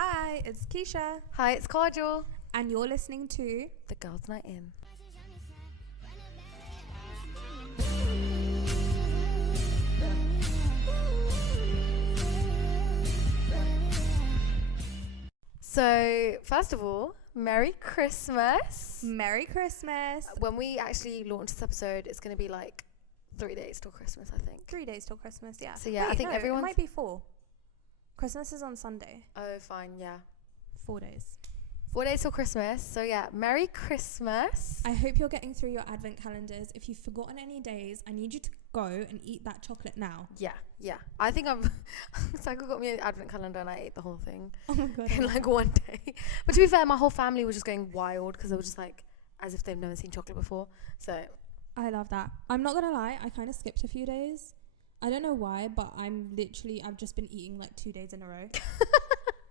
Hi, it's Keisha. Hi, it's Kajal. And you're listening to The Girls' Night In. So, first of all, Merry Christmas. Merry Christmas. When we actually launch this episode, it's going to be like 3 days till Christmas, I think. 3 days till Christmas, yeah. So, yeah, Wait, I think everyone's... It might be 4. Christmas is on Sunday. Oh, fine, yeah. 4 days. 4 days till Christmas. So, yeah, Merry Christmas. I hope you're getting through your advent calendars. If you've forgotten any days, I need you to go and eat that chocolate now. Yeah. I think I'm... Psycho got me an advent calendar and I ate the whole thing. Oh my God. In like one day. But to be fair, my whole family was just going wild because they were just like, as if they've never seen chocolate before. So... I love that. I'm not going to lie. I kind of skipped a few days. I don't know why, but I've just been eating like 2 days in a row.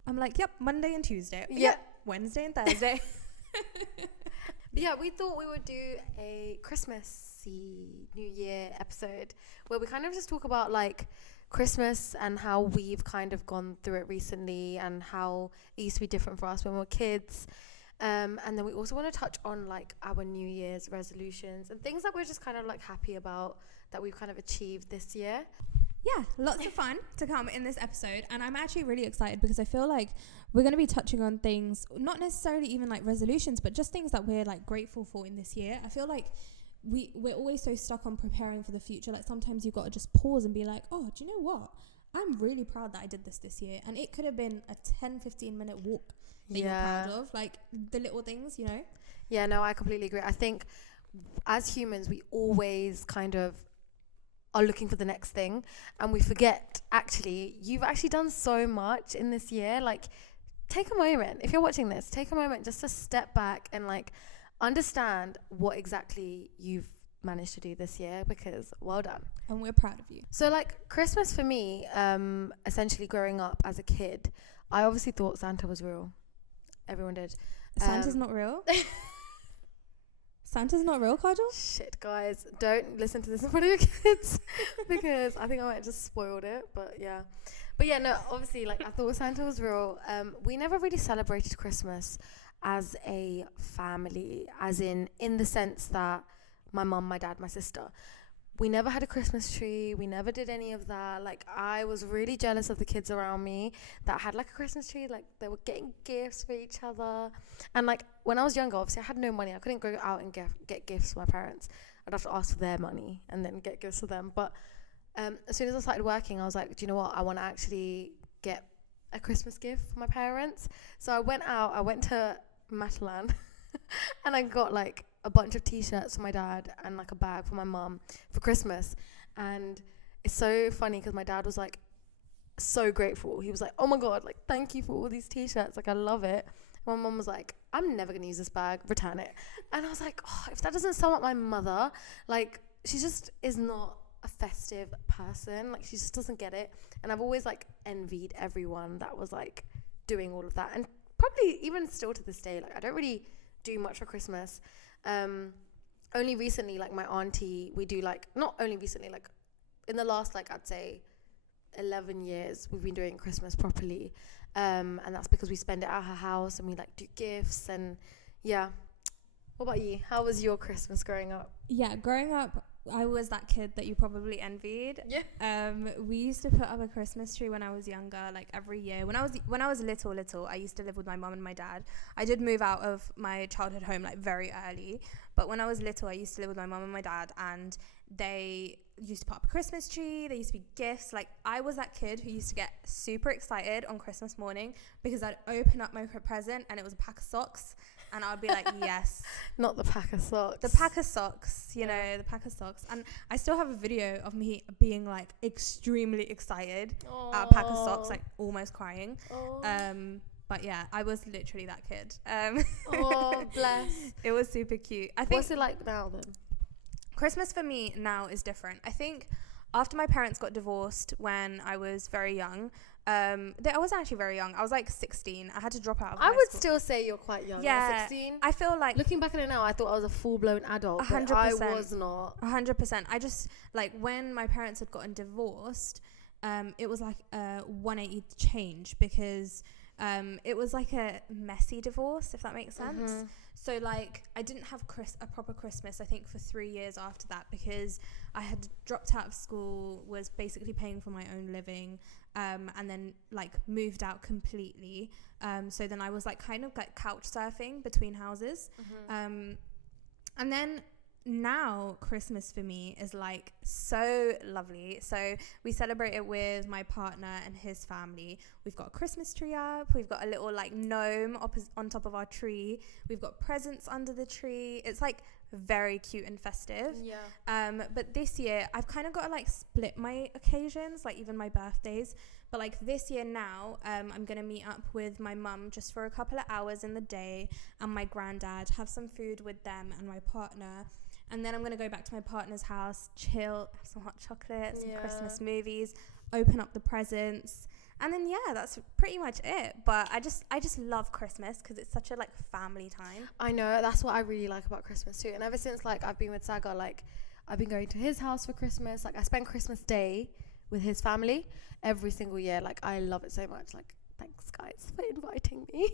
I'm like, yep, Monday and Tuesday. Yep, Wednesday and Thursday. But yeah, we thought we would do a Christmassy New Year episode where we kind of just talk about like Christmas and how we've kind of gone through it recently and how it used to be different for us when we were kids. And then we also want to touch on like our New Year's resolutions and things that we're just kind of like happy about that we've kind of achieved this year. Yeah, lots of fun to come in this episode, and I'm actually really excited because I feel like we're going to be touching on things, not necessarily even like resolutions, but just things that we're like grateful for in this year. I feel like we're always so stuck on preparing for the future. Like sometimes you've got to just pause and be like, oh, do you know what? I'm really proud that I did this year, and it could have been a 10-15 minute walk that you're proud of, like the little things, you know. Yeah, no, I completely agree. I think as humans we always kind of are looking for the next thing and we forget actually you've actually done so much in this year. Like take a moment, if you're watching this, take a moment just to step back and like understand what exactly you've managed to do this year, because well done, and we're proud of you. So like Christmas for me, essentially growing up as a kid, I obviously thought Santa was real. Everyone did. Santa's not real. Santa's not real, Kajal? Shit, guys, don't listen to this in front of your kids because I think I might have just spoiled it. But yeah, no, obviously, like I thought Santa was real. We never really celebrated Christmas as a family, as in the sense that my mum, my dad, my sister. We never had a Christmas tree. We never did any of that. Like, I was really jealous of the kids around me that had, like, a Christmas tree. Like, they were getting gifts for each other. And, like, when I was younger, obviously, I had no money. I couldn't go out and get gifts for my parents. I'd have to ask for their money and then get gifts for them. But as soon as I started working, I was like, do you know what? I want to actually get a Christmas gift for my parents. So I went to Matalan and I got, like, a bunch of t-shirts for my dad and like a bag for my mum for Christmas. And it's so funny because my dad was like so grateful. He was like, oh my God, like thank you for all these t-shirts, like I love it. And my mum was like, I'm never gonna use this bag, return it. And I was like, oh, if that doesn't sum up my mother, like she just is not a festive person, like she just doesn't get it. And I've always like envied everyone that was like doing all of that, and probably even still to this day, like I don't really do much for Christmas. Only recently, like my auntie, we do like, not only recently, like in the last, like I'd say 11 years, we've been doing Christmas properly. And that's because we spend it at her house and we like do gifts and yeah. What about you? How was your Christmas growing up? Yeah, growing up, I was that kid that you probably envied. Yeah. We used to put up a Christmas tree when I was younger, like every year. When I was little, I used to live with my mum and my dad. I did move out of my childhood home like very early, but when I was little, I used to live with my mum and my dad, and they used to put up a Christmas tree. There used to be gifts. Like I was that kid who used to get super excited on Christmas morning because I'd open up my present and it was a pack of socks. And I would be like, yes. Not the pack of socks. The pack of socks, you know, the pack of socks. And I still have a video of me being like extremely excited at a pack of socks, like almost crying. But yeah, I was literally that kid. Oh, bless. It was super cute. I think. What's it like now then? Christmas for me now is different. I think after my parents got divorced when I was very young, I wasn't actually very young. I was like 16. I had to drop out of high would school. still say you're quite young. Yeah, 16. I feel like looking back at it now, I thought I was a full-blown adult. 100%. But I was not. 100%. I just like when my parents had gotten divorced, it was like a 180 change because It was like a messy divorce, if that makes sense. Mm-hmm. So like I didn't have a proper Christmas, I think, for 3 years after that, because I had dropped out of school, was basically paying for my own living, and then like moved out completely. So then I was like kind of like couch surfing between houses. And then now Christmas for me is like so lovely. So we celebrate it with my partner and his family. We've got a Christmas tree up, we've got a little like gnome on top of our tree, we've got presents under the tree. It's like very cute and festive. But this year I've kind of got to like split my occasions, like even my birthdays. But like this year now, I'm gonna meet up with my mum just for a couple of hours in the day, and my granddad, have some food with them and my partner. And then I'm going to go back to my partner's house, chill, have some hot chocolate, some Christmas movies, open up the presents. And then, yeah, that's pretty much it. But I just love Christmas because it's such a, like, family time. I know. That's what I really like about Christmas, too. And ever since, like, I've been with Saga, like, I've been going to his house for Christmas. Like, I spend Christmas Day with his family every single year. Like, I love it so much. Like, thanks, guys, for inviting me.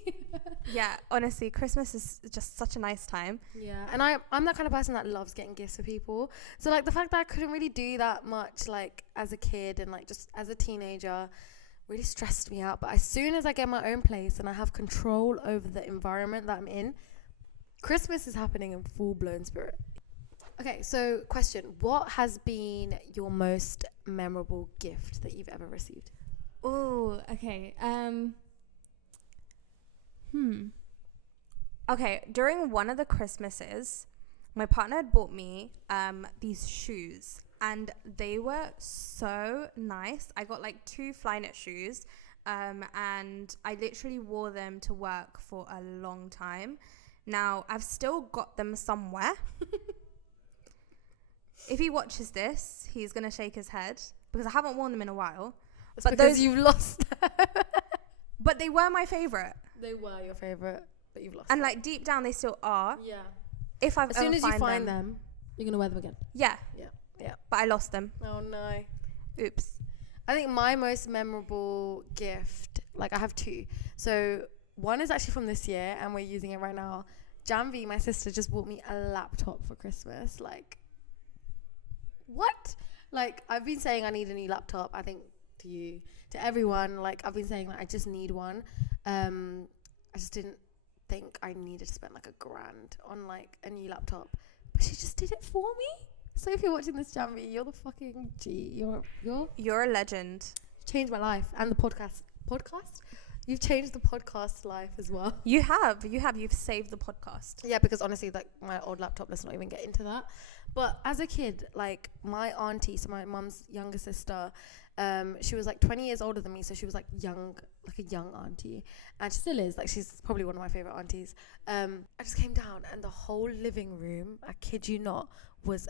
Yeah, honestly, Christmas is just such a nice time. Yeah, and I'm that kind of person that loves getting gifts for people. So, like, the fact that I couldn't really do that much, like, as a kid and, like, just as a teenager really stressed me out. But as soon as I get my own place and I have control over the environment that I'm in, Christmas is happening in full-blown spirit. Okay, so question. What has been your most memorable gift that you've ever received? Oh, okay. Okay, during one of the Christmases, my partner had bought me these shoes, and they were so nice. I got like 2 Flyknit shoes, and I literally wore them to work for a long time. Now, I've still got them somewhere. If he watches this, he's going to shake his head because I haven't worn them in a while. It's but because you've lost them. But they were my favourite. They were your favourite, but you've lost and them. Like deep down, they still are. Yeah. If I've as soon as you find them, you're going to wear them again. Yeah. Yeah. Yeah. But I lost them. Oh, no. Oops. I think my most memorable gift, like I have 2. So one is actually from this year, and we're using it right now. Janvi, my sister, just bought me a laptop for Christmas. Like, what? Like, I've been saying I need a new laptop. I think to you, to everyone, like, I've been saying, like, I just need one. I just didn't think I needed to spend like $1,000 on like a new laptop, but she just did it for me. So if you're watching this, Janvi, you're the fucking G. You're a legend. Changed my life and the podcast. You've changed the podcast life as well. You have. You've saved the podcast. Yeah, because honestly, like my old laptop, let's not even get into that. But as a kid, like my auntie, so my mum's younger sister, she was like 20 years older than me, so she was like young, like a young auntie, and she still is. Like, she's probably one of my favorite aunties. I just came down, and the whole living room, I kid you not, was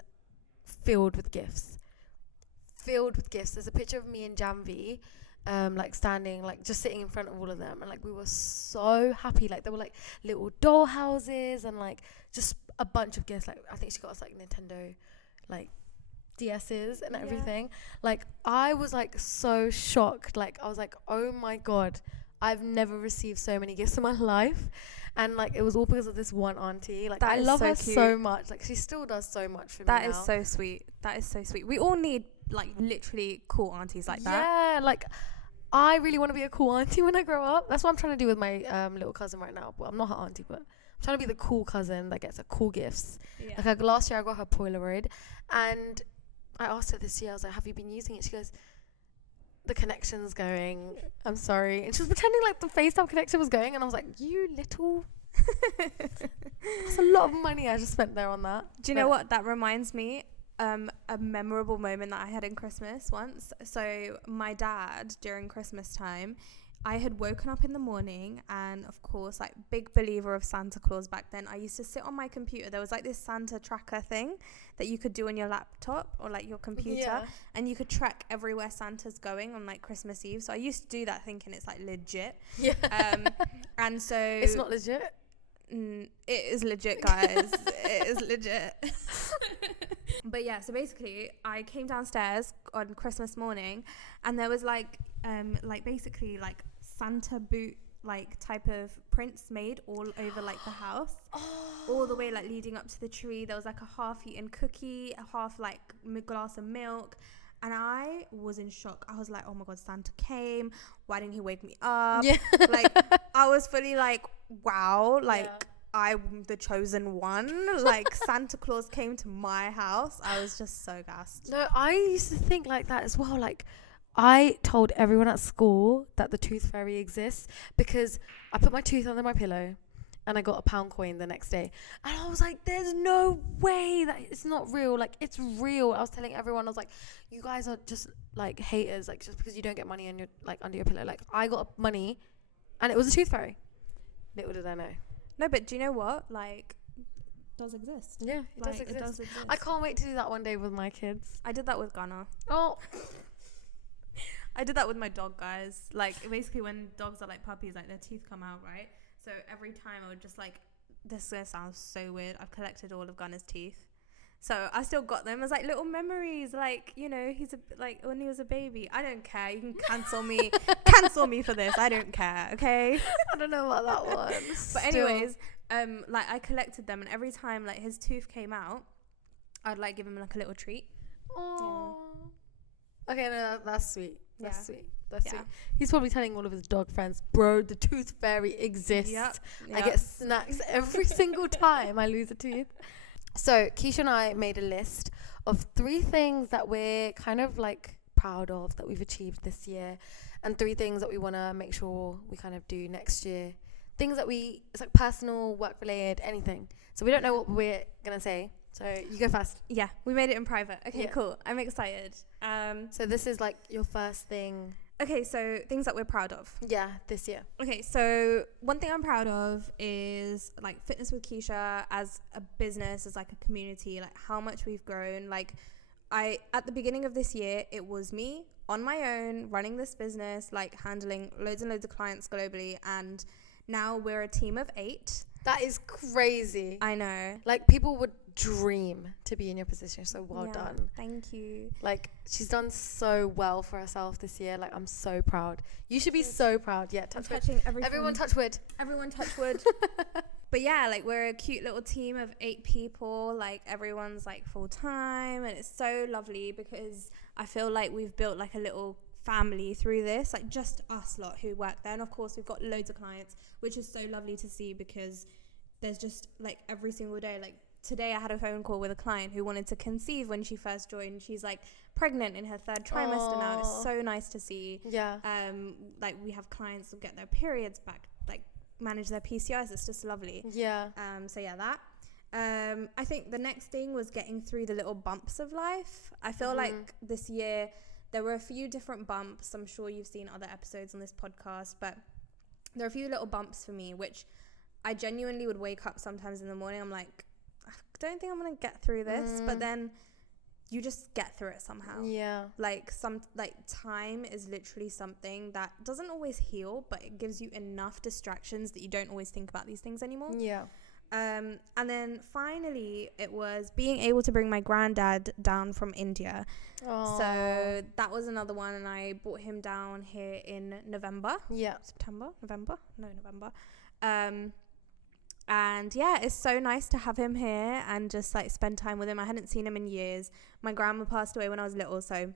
filled with gifts. There's a picture of me and Janvi, like standing, like just sitting in front of all of them, and like we were so happy. Like there were like little doll houses and like just a bunch of gifts. Like I think she got us like Nintendo, like DS's and everything. Like I was like so shocked. Like I was like, oh my god, I've never received so many gifts in my life. And like it was all because of this one auntie. Like I love her so much. Like she still does so much for me now. That is so sweet. We all need like literally cool aunties like that. Yeah, like I really want to be a cool auntie when I grow up. That's what I'm trying to do with my little cousin right now. But I'm not her auntie, but I'm trying to be the cool cousin that gets her cool gifts. Yeah. Like last year I got her Polaroid, and I asked her this year, I was like, have you been using it? She goes, the connection's going. I'm sorry. And she was pretending like the FaceTime connection was going, and I was like, you little... That's a lot of money I just spent there on that. Do you know what? That reminds me a memorable moment that I had in Christmas once. So my dad, during Christmas time, I had woken up in the morning, and of course, like big believer of Santa Claus back then, I used to sit on my computer. There was like this Santa tracker thing that you could do on your laptop or like your computer, and you could track everywhere Santa's going on like Christmas Eve. So I used to do that thinking it's like legit. Yeah. And so it's not legit. It is legit, guys. It is legit. But yeah, so basically I came downstairs on Christmas morning, and there was like basically like Santa boot like type of prints made all over like the house, all the way like leading up to the tree. There was like a half-eaten cookie, a half like glass of milk, and I was in shock. I was like, oh my god, Santa came. Why didn't he wake me up? Yeah. Like I was fully like, wow, like. Yeah. I'm the chosen one. Like Santa Claus came to my house. I was just so gassed. No, I used to think like that as well. Like, I told everyone at school that the tooth fairy exists because I put my tooth under my pillow and I got a pound coin the next day. And I was like, there's no way that it's not real. Like, it's real. I was telling everyone, I was like, you guys are just like haters. Like, just because you don't get money on your, like, under your pillow. Like, I got money and it was a tooth fairy. Little did I know. No, but do you know what? Like, it does exist. Yeah, it does Like, exist. it does exist. I can't wait to do that one day with my kids. I did that with Ghana. Oh. I did that with my dog, guys. Like, basically when dogs are like puppies, like their teeth come out, right? So every time I would just like, this is gonna sound so weird, I've collected all of Ghana's teeth. So I still got them as like little memories, like, you know, he's like when he was a baby. I don't care. You can cancel me, cancel me for this. I don't care. Okay. I don't know about that one. But anyways, like I collected them, and every time like his tooth came out, I'd like give him like a little treat. Oh. Yeah. Okay, no, that's sweet. That's sweet. That's Yeah. sweet. He's probably telling all of his dog friends, bro, the tooth fairy exists. Yep. I get snacks every single time I lose a tooth. So Keisha and I made a list of 3 things that we're kind of like proud of that we've achieved this year, and 3 things that we want to make sure we kind of do next year. Things that it's like personal, work related, anything. So we don't know what we're going to say. So you go first. Yeah, we made it in private. Okay, Yeah. cool. I'm excited. So this is like your first thing. Okay, so things that we're proud of. Yeah, this year. Okay, so one thing I'm proud of is like Fitness with Keisha as a business, as like a community, like how much we've grown. Like at the beginning of this year, it was me on my own running this business, like handling loads and loads of clients globally. And now we're a team of 8. That is crazy. I know. Like, people would dream to be in your position. So well done. Thank you. Like, she's done so well for herself this year. Like, I'm so proud. You should be so proud. Yeah, touch wood. Touching everything. Everyone touch wood. Everyone touch wood. But yeah, like we're a cute little team of 8 people. Like everyone's like full time, and it's so lovely because I feel like we've built like a little family through this, like just us lot who work there. And of course we've got loads of clients, which is so lovely to see because there's just like every single day, like today I had a phone call with a client who wanted to conceive when she first joined. She's like pregnant in her 3rd trimester now. It's so nice to see. Yeah. Like we have clients who get their periods back, like manage their PCOS. It's just lovely. Yeah. So yeah, that. I think the next thing was getting through the little bumps of life. I feel like this year there were a few different bumps. I'm sure you've seen other episodes on this podcast, but there are a few little bumps for me, which I genuinely would wake up sometimes in the morning. I'm like, I don't think I'm going to get through this. But then you just get through it somehow. Yeah. Like time is literally something that doesn't always heal, but it gives you enough distractions that you don't always think about these things anymore. Yeah. And then finally it was being able to bring my granddad down from India. Aww. So that was another one, and I brought him down here in November. November. And yeah, it's so nice to have him here and just like spend time with him. I hadn't seen him in years. My grandma passed away when I was little, so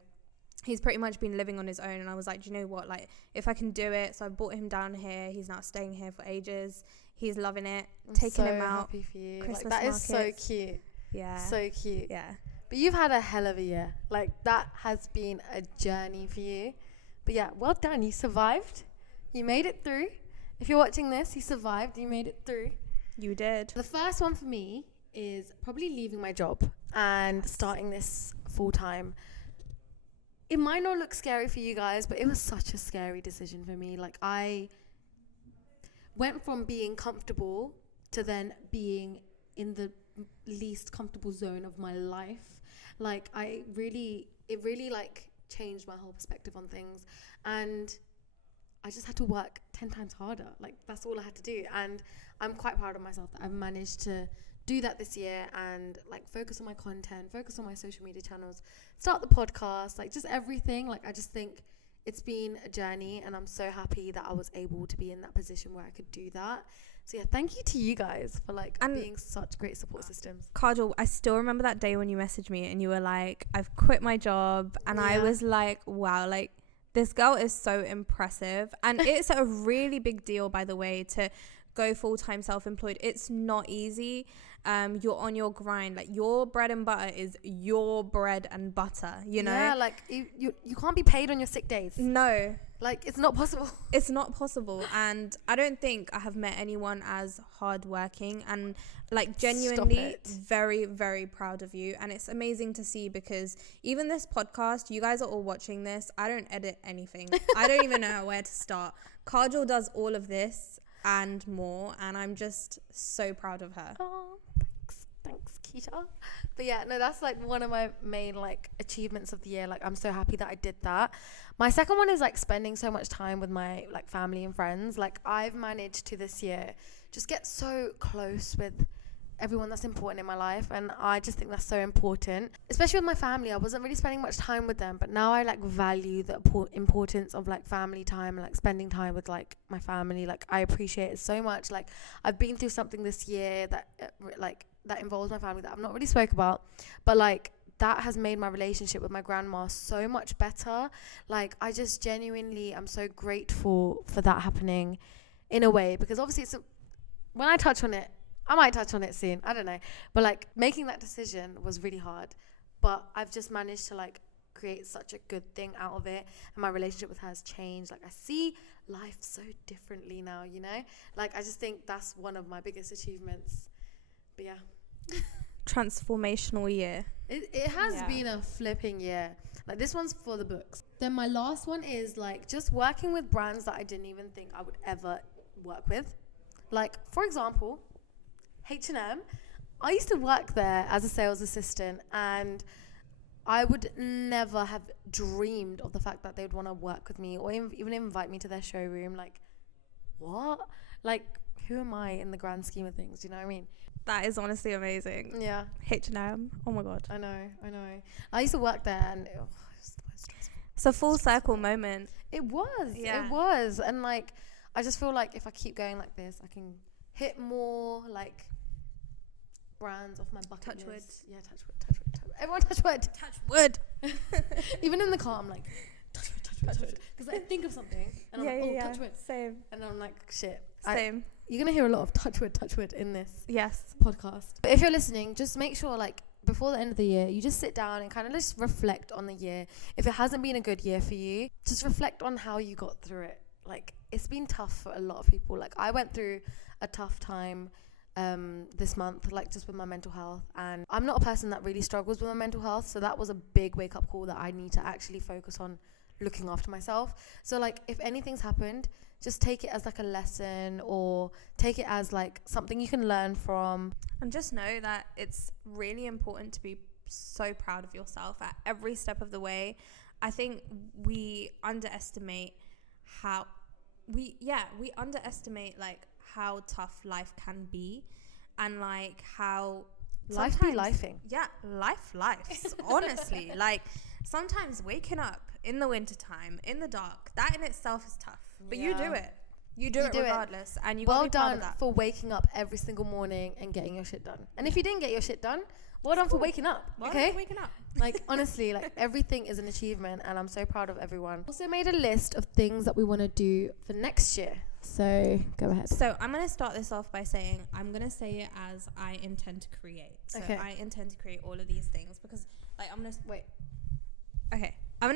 he's pretty much been living on his own. And I was like, do you know what, like if I can do it. So I brought him down here. He's now staying here for ages. He's loving it. Taking him out. Happy for you. Christmas like, that markets. is so cute. Yeah. So cute. Yeah. But you've had a hell of a year. Like, that has been a journey for you. But yeah, well done. You survived. You made it through. If you're watching this, you survived. You made it through. You did. The first one for me is probably leaving my job and starting this full time. It might not look scary for you guys, but it was such a scary decision for me. Like, I went from being comfortable to then being in the least comfortable zone of my life. Like, it really like changed my whole perspective on things, and I just had to work 10 times harder. Like, that's all I had to do. And I'm quite proud of myself that I've managed to do that this year and like focus on my content, focus on my social media channels, start the podcast, like just everything. Like, I just think it's been a journey, and I'm so happy that I was able to be in that position where I could do that. So yeah, thank you to you guys for like being such great support systems. Kajal, I still remember that day when you messaged me and you were like, I've quit my job, and I was like, wow, like this girl is so impressive. And it's a really big deal, by the way, to go full-time self-employed. It's not easy. You're on your grind. Like, your bread and butter is your bread and butter, you know? Yeah, like you can't be paid on your sick days. No. Like, it's not possible. It's not possible. And I don't think I have met anyone as hardworking, and like genuinely very, very proud of you. And it's amazing to see, because even this podcast, you guys are all watching this. I don't edit anything. I don't even know where to start. Kajal does all of this and more, and I'm just so proud of her. Oh, thanks Keisha. But yeah, no, that's like one of my main like achievements of the year. Like, I'm so happy that I did that. My second one is like spending so much time with my like family and friends. Like, I've managed to this year just get so close with everyone that's important in my life, and I just think that's so important, especially with my family. I wasn't really spending much time with them, but now I like value the importance of like family time and like spending time with like my family. Like, I appreciate it so much. Like, I've been through something this year that that involves my family that I've not really spoke about, but like that has made my relationship with my grandma so much better. Like, I just genuinely am so grateful for that happening in a way, because obviously when I touch on it, I might touch on it soon, I don't know, but like making that decision was really hard, but I've just managed to like create such a good thing out of it, and my relationship with her has changed. Like, I see life so differently now, you know? Like, I just think that's one of my biggest achievements. But yeah. Transformational year. It has been a flipping year. Like, this one's for the books. Then my last one is like just working with brands that I didn't even think I would ever work with. Like, for example, H&M. I used to work there as a sales assistant, and I would never have dreamed of the fact that they would want to work with me or even invite me to their showroom. Like, what? Like, who am I in the grand scheme of things? Do you know what I mean? That is honestly amazing. Yeah. H&M. Oh my God. I know. I used to work there, and it was the most stressful. It's a full circle moment. It was. Yeah. It was. And like, I just feel like if I keep going like this, I can hit more like brands off my bucket list. Touch wood. Yeah, touch wood. Everyone touch wood. Touch wood. Even in the car, I'm like, touch wood. Because I think of something, and I'm like, touch wood. Same. And I'm like, shit. Same. You're going to hear a lot of touch wood in this Yes. podcast. But if you're listening, just make sure, like, before the end of the year, you just sit down and kind of just reflect on the year. If it hasn't been a good year for you, just reflect on how you got through it. Like, it's been tough for a lot of people. Like, I went through a tough time this month, like just with my mental health, and I'm not a person that really struggles with my mental health, so that was a big wake-up call that I need to actually focus on looking after myself. So like, if anything's happened, just take it as like a lesson, or take it as like something you can learn from, and just know that it's really important to be so proud of yourself at every step of the way. I think we underestimate like how tough life can be, and like how life be lifing. Yeah, lifes. Honestly, like sometimes waking up in the wintertime in the dark, that in itself is tough, but you do it. You do it regardless, and you well done for waking up every single morning and getting your shit done. And if you didn't get your shit done, well done for waking up. Okay, waking up. Like, honestly, like everything is an achievement, and I'm so proud of everyone. Also made a list of things that we want to do for next year. So go ahead. So I'm going to start this off by saying, I'm going to say it as I intend to create. So I intend to create all of these things, because like I'm going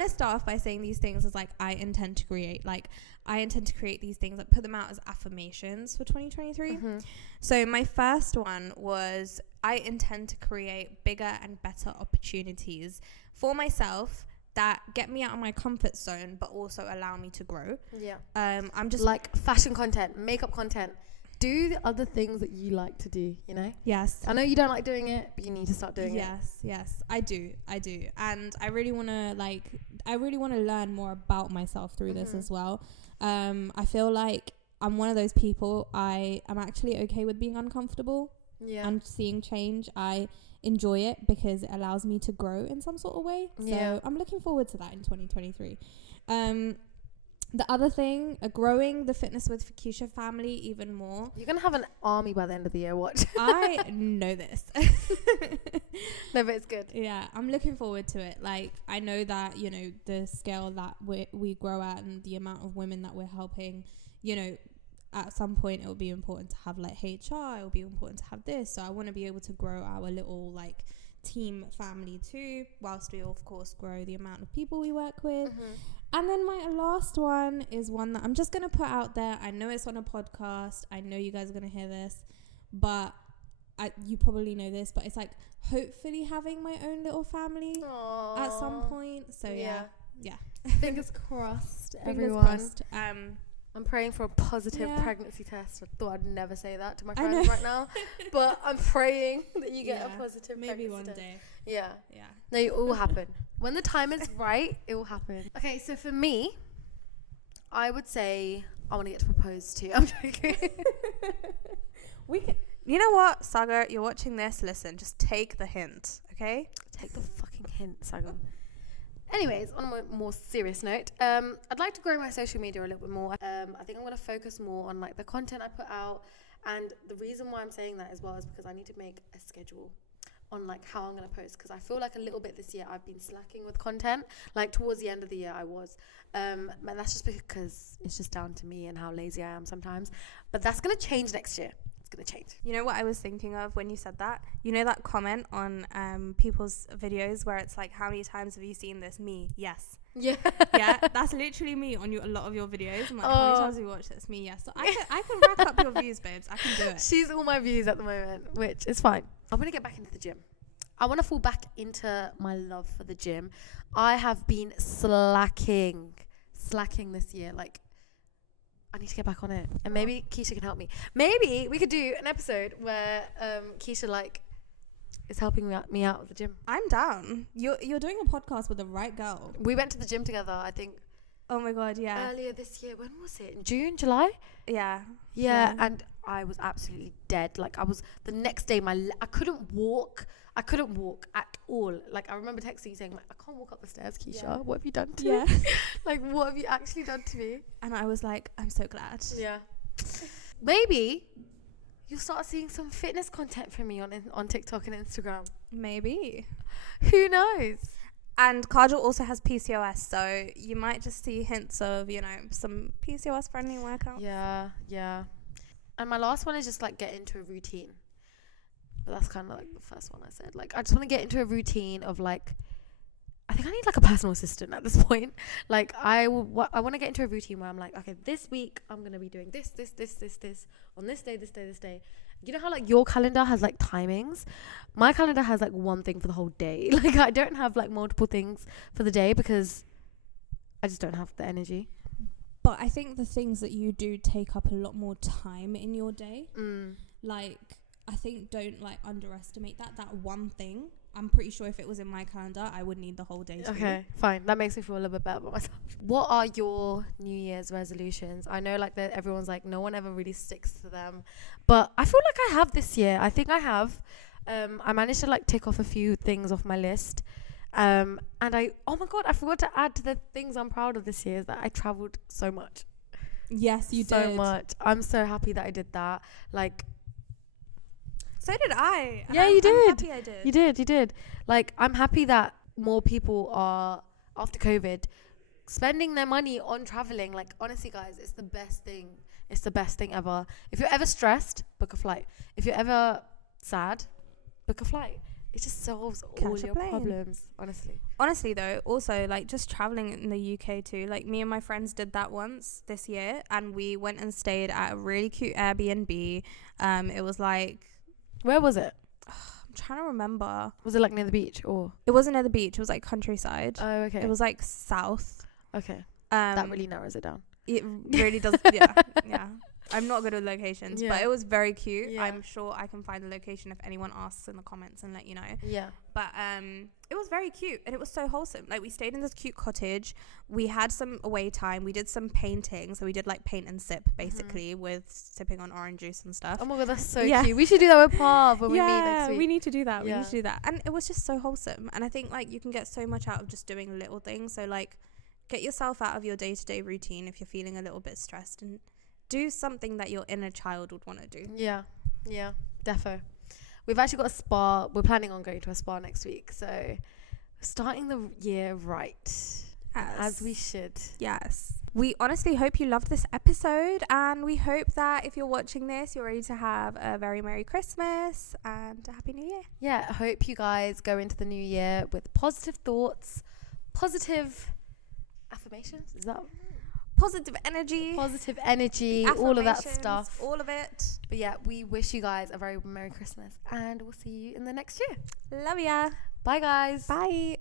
to start off by saying these things as like I intend to create. Like, I intend to create these things, like put them out as affirmations for 2023. Mm-hmm. So my first one was, I intend to create bigger and better opportunities for myself that get me out of my comfort zone, but also allow me to grow. Yeah. I'm just like fashion content, makeup content. Do the other things that you like to do, you know? Yes. I know you don't like doing it, but you need to start doing it. Yes, I do. And I really want to learn more about myself through this as well. I feel like I'm one of those people, I am actually okay with being uncomfortable and seeing change. I enjoy it because it allows me to grow in some sort of way. So I'm looking forward to that in 2023. The other thing, growing the Fitness with Keisha family even more. You're going to have an army by the end of the year, watch. I know this. No, but it's good. Yeah, I'm looking forward to it. Like, I know that, you know, the scale that we grow at and the amount of women that we're helping, you know, at some point it will be important to have, like, HR. It will be important to have this. So I want to be able to grow our little, like, team family too, whilst we, of course, grow the amount of people we work with. And then my last one is one that I'm just going to put out there. I know it's on a podcast. I know you guys are going to hear this, but you probably know this, but it's like hopefully having my own little family at some point. So yeah. Fingers crossed, Fingers everyone. crossed. I'm praying for a positive pregnancy test. I thought I'd never say that to my friends right now, but I'm praying that you get a positive maybe pregnancy one test. day. Yeah. Yeah. No, it will happen. When the time is right, it will happen. Okay, so for me, I would say I want to get proposed to. I'm joking. You know what, Saga? You're watching this. Listen, just take the hint, okay? Take the fucking hint, Saga. Anyways, on a more serious note, I'd like to grow my social media a little bit more. I think I'm going to focus more on like the content I put out, and the reason why I'm saying that as well is because I need to make a schedule on like how I'm going to post, because I feel like a little bit this year I've been slacking with content. Like towards the end of the year I was, and that's just because it's just down to me and how lazy I am sometimes. But that's going to change next year. Gonna change. You know what I was thinking of when you said that? You know that comment on people's videos where it's like, how many times have you seen this? Me? Yes. Yeah. Yeah, that's literally me on a lot of your videos. I'm like, how many times have you watched this? Me? Yes. So I can rack up your views, babes. I can do it. She's all my views at the moment, which is fine. I'm gonna get back into the gym. I want to fall back into my love for the gym. I have been slacking this year. Like, I need to get back on it, and maybe Keisha can help me. Maybe we could do an episode where Keisha like is helping me out with the gym. I'm down. You're doing a podcast with the right girl. We went to the gym together, I think. Oh my god, yeah. Earlier this year. When was it? In June, July? Yeah. Yeah, and I was absolutely dead. Like I was the next day. I couldn't walk. I couldn't walk at all. Like I remember texting you saying, like, I can't walk up the stairs, Keisha. Yeah. What have you done to me? Like, what have you actually done to me? And I was like, I'm so glad. Yeah. Maybe you'll start seeing some fitness content from me on TikTok and Instagram. Maybe. Who knows? And Kajal also has PCOS, so you might just see hints of, you know, some PCOS friendly workouts. Yeah. And my last one is just like get into a routine. But that's kind of like the first one I said. Like, I just want to get into a routine of like, I think I need like a personal assistant at this point. Like, I want to get into a routine where I'm like, okay, this week I'm going to be doing this, on this day. You know how like your calendar has like timings? My calendar has like one thing for the whole day. Like, I don't have like multiple things for the day because I just don't have the energy. But I think the things that you do take up a lot more time in your day. Like, I think don't like underestimate that one thing. I'm pretty sure if it was in my calendar, I would need the whole day too. Okay, fine. That makes me feel a little bit better about myself. What are your New Year's resolutions? I know like that everyone's like, no one ever really sticks to them, but I feel like I have this year. I think I have. I managed to like tick off a few things off my list. And oh my God, I forgot to add to the things I'm proud of this year is that I traveled so much. Yes, you did. So much. I'm so happy that I did that. Like, so did I. Yeah, you did. I'm happy I did. You did. Like, I'm happy that more people are, after COVID, spending their money on traveling. Like, honestly, guys, it's the best thing. It's the best thing ever. If you're ever stressed, book a flight. If you're ever sad, book a flight. It just solves all your problems, honestly. Honestly, though, also, like, just traveling in the UK, too. Like, me and my friends did that once this year, and we went and stayed at a really cute Airbnb. It was, like... Where was it? I'm trying to remember. Was it, like, near the beach, or...? It wasn't near the beach. It was, like, countryside. Oh, okay. It was, like, south. Okay. That really narrows it down. It really does, yeah. I'm not good with locations, but it was very cute. Yeah. I'm sure I can find the location if anyone asks in the comments and let you know. Yeah. But it was very cute and it was so wholesome. Like, we stayed in this cute cottage. We had some away time. We did some painting. So we did like paint and sip basically with sipping on orange juice and stuff. Oh my God, that's so cute. We should do that with Pav when we meet next week. Yeah, we need to do that. We need to do that. And it was just so wholesome. And I think like you can get so much out of just doing little things. So like Get yourself out of your day-to-day routine if you're feeling a little bit stressed, and do something that your inner child would want to do. Yeah, defo. We've actually got a spa. We're planning on going to a spa next week, so starting the year right, as we should. Yes. We honestly hope you loved this episode, and we hope that if you're watching this, you're ready to have a very Merry Christmas and a Happy New Year. Yeah, I hope you guys go into the new year with positive thoughts, positive affirmations. Is that positive energy, all of that stuff, all of it. But yeah, we wish you guys a very Merry Christmas, and we'll see you in the next year. Love ya. Bye, guys. Bye.